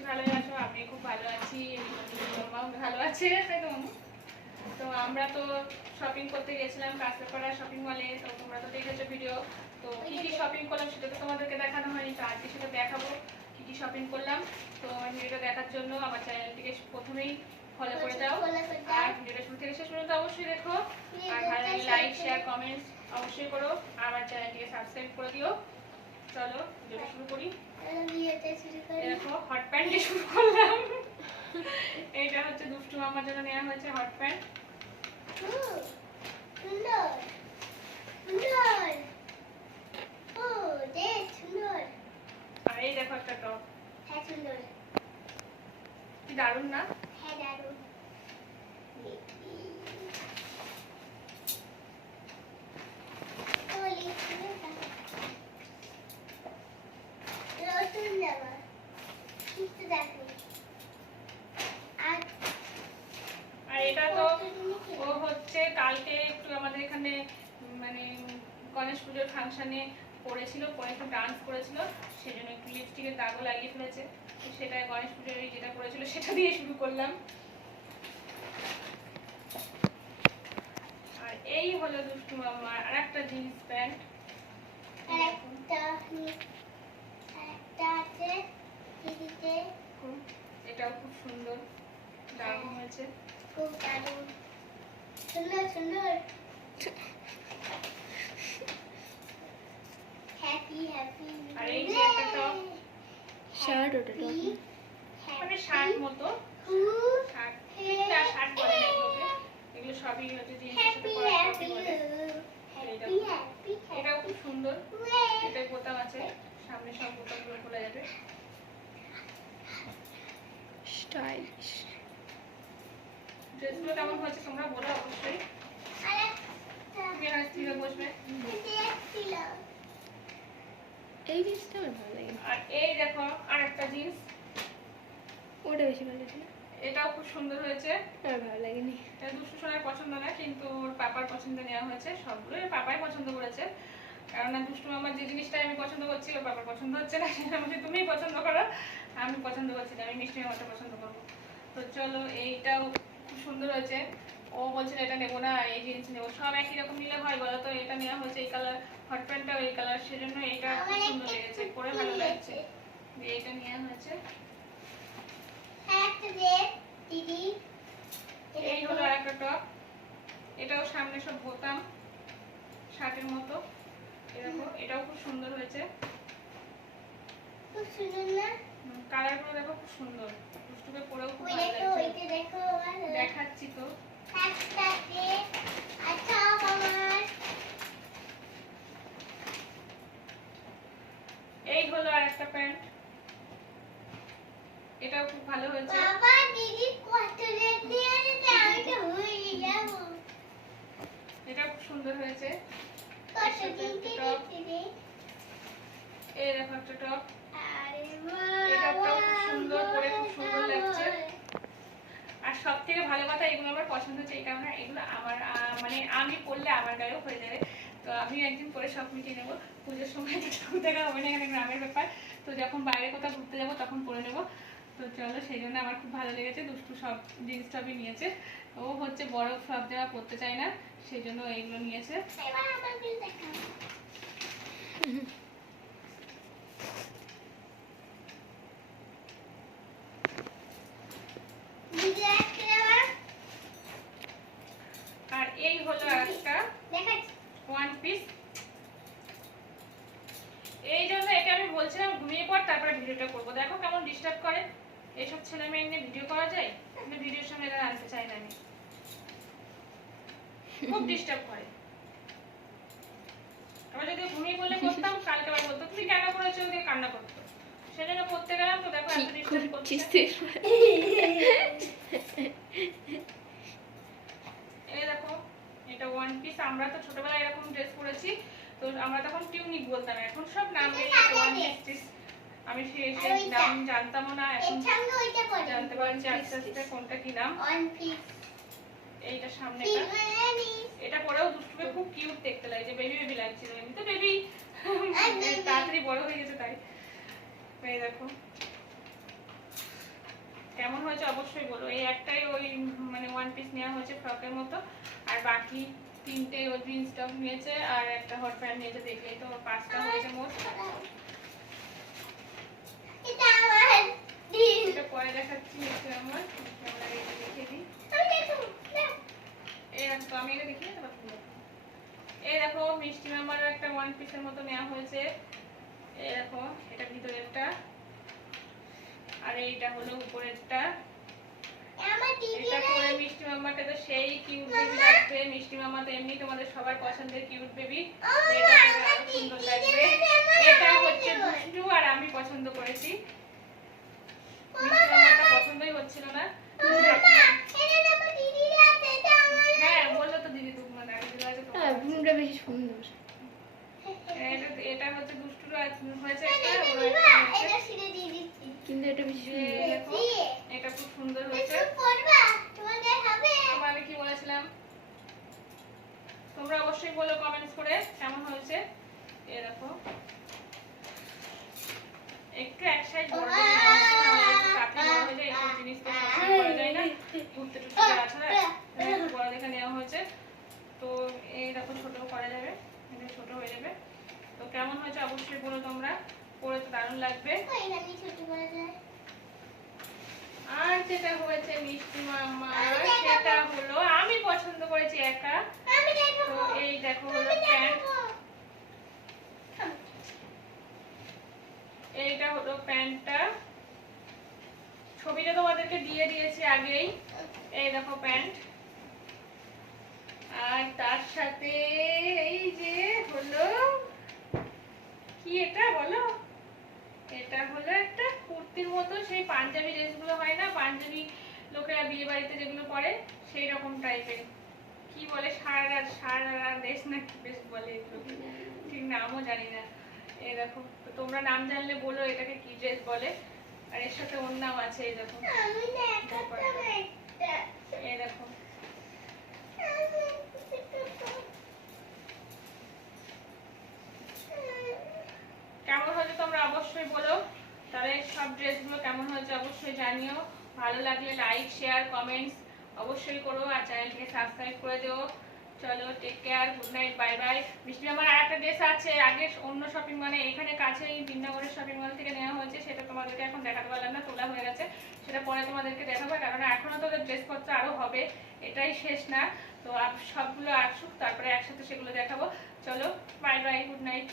করছি ভালোই আছো? আমি খুব ভালো আছি ভালো আছে, তাই তো তো আমরা তো শপিং করতে গেছিলাম কাঁচরাপাড়া শপিং মলে তো তোমরা তো দেখেছ ভিডিও তো কি কি শপিং করলাম সেটা তো তোমাদেরকে দেখানো হয়নি, তো আজকে সেটা দেখাবো। কি কি শপিং করলাম, তো ভিডিওটা দেখার জন্য আমার চ্যানেলটিকে প্রথমেই ফলো করে দাও। আর ভিডিওটা শুরু থেকে শেষ পর্যন্ত অবশ্যই দেখো। আর ভালো লাইক শেয়ার কমেন্টস অবশ্যই করো। আর আমার চ্যানেলটিকে সাবস্ক্রাইব করে দিও। চলো শুরু করি। দেখো হট প্যান্ট দিয়ে শুরু করলাম। এইটা হচ্ছে দুষ্টু মামার জন্য নেওয়া হয়েছে হট প্যান্ট আর এই দেখো একটা টপ কি দারুণ না? আর এটা তো ও হচ্ছে কালকে একটু আমাদের এখানে মানে গণেশ পুজোর ফাংশনে পড়েছিল পরে একটু ডান্স করেছিল সেই একটু লিপস্টিকের দাগও লাগিয়ে ফেলেছে। তো সেটা গণেশ পুজোর যেটা করেছিল সেটা দিয়ে শুরু করলাম। আর এই হলো দুষ্টু মামার আর একটা জিন্স প্যান্ট। এটাও খুব সুন্দর দারুণ খুব দারুণ সুন্দর সুন্দর হ্যাপি হ্যাপি আর এই যে একটা top, শার্ট ওটা top মানে শার্ট মতো। শার্ট শার্ট বলে না এগুলোকে এগুলো সবই হচ্ছে জিন্সের সাথে পরা হ্যাপি হ্যাপি হ্যাপি এটাও খুব সুন্দর। এটাই বোতাম আছে। সামনে সব বোতামগুলো খোলা যাবে। স্টাইলিশ ড্রেসগুলো কেমন হয়েছে তোমরা বলো অবশ্যই। তুমি এখানে স্থিরে বসবে। এই জিনিসটা আমার ভালো লাগে। আর এই দেখো আর একটা জিন্স। ওটা বেশি ভালো ছিল এটাও খুব সুন্দর হয়েছে। আমার ভালো লাগেনি। এটা দুষ্টু সোনার পছন্দ না কিন্তু ওর পাপার পছন্দ নেওয়া হয়েছে। সবগুলো ওর পাপাই পছন্দ করেছে। কারণ দুষ্টু আমার যে জিনিসটা আমি পছন্দ করছি ওর পাপার পছন্দ হচ্ছে না। সেটা বলছে তুমিই পছন্দ করো আমি পছন্দ করছি না আমি মিষ্টি মামাটা পছন্দ করব। তো চলো এইটাও খুব সুন্দর হয়েছে। ও বলছিল এটা নেব না এই জিনিস নেব। সব একই রকম নিলে হয় বলো তো এটা নেওয়া হয়েছে এই কালার হট প্যান্টটাও এই কালার সেজন্য এইটা খুব সুন্দর লেগেছে পরে ভালো লাগছে। এটা নেওয়া হয়েছে। দিদি এই হলো একটা টপ এটাও সামনে সব বোতাম শার্টের মতো। এরকম এটাও খুব সুন্দর হয়েছে। খুব সুন্দর না কালারগুলো দেখো খুব সুন্দর। দুষ্টুকে পরেও খুব ভালো লাগছে। দেখাচ্ছি তো। আচ্ছা এই হলো আর একটা প্যান্ট। এটাও খুব ভালো হয়েছে। বাবা দিদি কত রেট দিয়ে আমি তো ভুলে যাব। এটাও খুব সুন্দর হয়েছে। কত দিন দিদি দিদি এই দেখো একটা টপ আরে খুব সুন্দর, পরে খুব সুন্দর লাগছে। আর সব থেকে ভালো কথা এগুলো আমার পছন্দ হচ্ছে এই কারণে এগুলো আমার মানে আমি পরলে আমার গায়েও হয়ে যাবে। তো আমি একদিন পরে সব মিটিয়ে নেব। পুজোর সময় তো ঠাকুর দেখা হবে না এখানে গ্রামের ব্যাপার। তো যখন বাইরে কোথাও ঘুরতে যাব তখন পরে নেব। তো চলো সেই জন্য আমার খুব ভালো লেগেছে। দুষ্টু সব জিন্স টপই নিয়েছে। ও হচ্ছে বড় সব জায়গা পরতে চায় না। সেই জন্য এইগুলো নিয়েছে এবার আমার বিল দেখাও দিদি একটা আমার আর এই হলো একটা দেখাচ্ছি ওয়ান পিস এই জন্য এটা আমি বলছিলাম ঘুমিয়ে পর তারপরে ভিডিওটা করব। দেখো কেমন ডিস্টার্ব করে। এসব ছেলে মেয়ে নিয়ে ভিডিও করা যায়? কিন্তু ভিডিওর সামনে এরা আনতে চায় না আমি খুব ডিস্টার্ব করে। আবার যদি ঘুমিয়ে পড়লে করতাম কালকে আবার বলতো তুমি কেন করেছ ওকে কান্না করতো সেজন্য করতে গেলাম তো দেখো এত ডিস্টার্ব করছে। এই দেখো এটা ওয়ান পিস আমরা তো ছোটবেলায় এরকম ড্রেস পরেছি তো আমরা তখন টিউনিক বলতাম। এখন সব নাম পিস আমি সেই সেই নাম জানতামও না এখন সঙ্গে ওইটা পড়ে। জানতে পারছি আস্তে আস্তে কোনটা কি নাম। এইটা সামনে এটা পরেও দুষ্টুকে খুব কিউট দেখতে লাগছে বেবি বেবি লাগছিল এমনি তো বেবি তাড়াতাড়ি বড় হয়ে গেছে তাই। এই দেখো। কেমন হয়েছে অবশ্যই বলো। এই একটাই ওই মানে ওয়ান পিস নেওয়া হয়েছে ফ্রকের মতো। আর বাকি তিনটে ওই জিন্স টপ নিয়েছে আর একটা হট প্যান্ট নিয়েছে। দেখলেই তো পাঁচটা হয়েছে মোট এটা আমার দিন এটা পরে দেখাচ্ছি একটু আমার ক্যামেরা রেখে দেখিয়ে দিই আমি দেখো না এই দেখো আমি এটা দেখিয়ে তারপর তুমি দেখো। এই দেখো মিষ্টি মামারও একটা ওয়ান পিসের মতো নেওয়া হয়েছে। এই দেখো এটা ভিতরেরটা। আর এইটা হলো উপরেরটা। আমার এটা পরে মিষ্টি মামাকে তো সেই কিউট বেবি লাগবে। মিষ্টি মামা তো এমনি তোমাদের সবার পছন্দের কিউট বেবি এটা সুন্দর লাগবে। এটা হচ্ছে দুষ্টু আর আমি পছন্দ করেছি মিষ্টি মামাটা পছন্দই হচ্ছিল না এটা আমার দিদির হাতে এটা আমার হ্যাঁ বলল তো দিদি তোমার আগে দিদি আছে তোমার হ্যাঁ আছে। ব্লুটা বেশি সুন্দর এটা এটা হচ্ছে দুষ্টুর আর হয়েছে একটা এটা ওর দিবা একটা হয়েছে। এটা ছিঁড়ে দিয়ে দিচ্ছি। কিন্তু এটা বেশি সুন্দর এটা খুব সুন্দর হয়েছে। একটু পড়বা তোমাদের হবে। তোমার আমি কি বলেছিলাম? তোমরা অবশ্যই বলো কমেন্টস করে কেমন হয়েছে। এ দেখো। একটু এক সাইড বড় যায়, এইসব জিনিস তো সবসময় করা যায় না। ঘুরতে টুরতে যাওয়া ছাড়া, বড় দেখে নেওয়া হয়েছে। তো ছোট করা যাবে। ছোট হয়ে যাবে। তো কেমন হয়েছে? অবশ্যই বলো তোমরা। পরে তো দারুণ লাগবে। আর যেটা হয়েছে মিষ্টি মামা সেটা হলো আমি পছন্দ করেছি একা। তো এই দেখো হলো প্যান্ট। এইটা হলো প্যান্টটা। ছবিটা তোমাদেরকে দিয়ে দিয়েছি আগেই। এই দেখো প্যান্ট। আর তার সাথে এই যে হলো কি এটা বলো? এটা হলো একটা কুর্তির মতো সেই পাঞ্জাবি ড্রেসগুলো হয় না? পাঞ্জাবি লোকেরা বিয়ে বাড়িতে যেগুলো পরে সেই রকম টাইপের কি বলে? সারা সারা ড্রেস না কি বেশ বলে এগুলোকে ঠিক নামও জানি না। দেখো তো তোমরা নাম জানলে বলো এটাকে কি ড্রেস বলে। আর এর সাথে ওর নাম আছে এরকম দেখো আমি দেখাতাম একটা এই দেখো কেমন হয়েছে তোমরা অবশ্যই বলো। তাহলে সব ড্রেসগুলো কেমন হয়েছে অবশ্যই জানিও। ভালো লাগলে লাইক শেয়ার কমেন্টস অবশ্যই করো আর চ্যানেলটিকে সাবস্ক্রাইব করে দিও। চলো take care good night bye bye মিষ্টি, আমার আর একটা ড্রেস আছে। আগে অন্য শপিং মানে এখানে কাছেই বিন্দাগরের শপিং মল থেকে নেওয়া হয়েছে। সেটা তোমাদেরকে এখন দেখাতে পারলাম না, তোলা হয়ে গেছে। সেটা পরে তোমাদেরকে দেখাবো কারণ এখনও তোদের ড্রেসপত্র আরও হবে। এটাই শেষ না। তো সবগুলো আসুক, তারপরে একসাথে সেগুলো দেখাবো। চলো বাই বাই গুড নাইট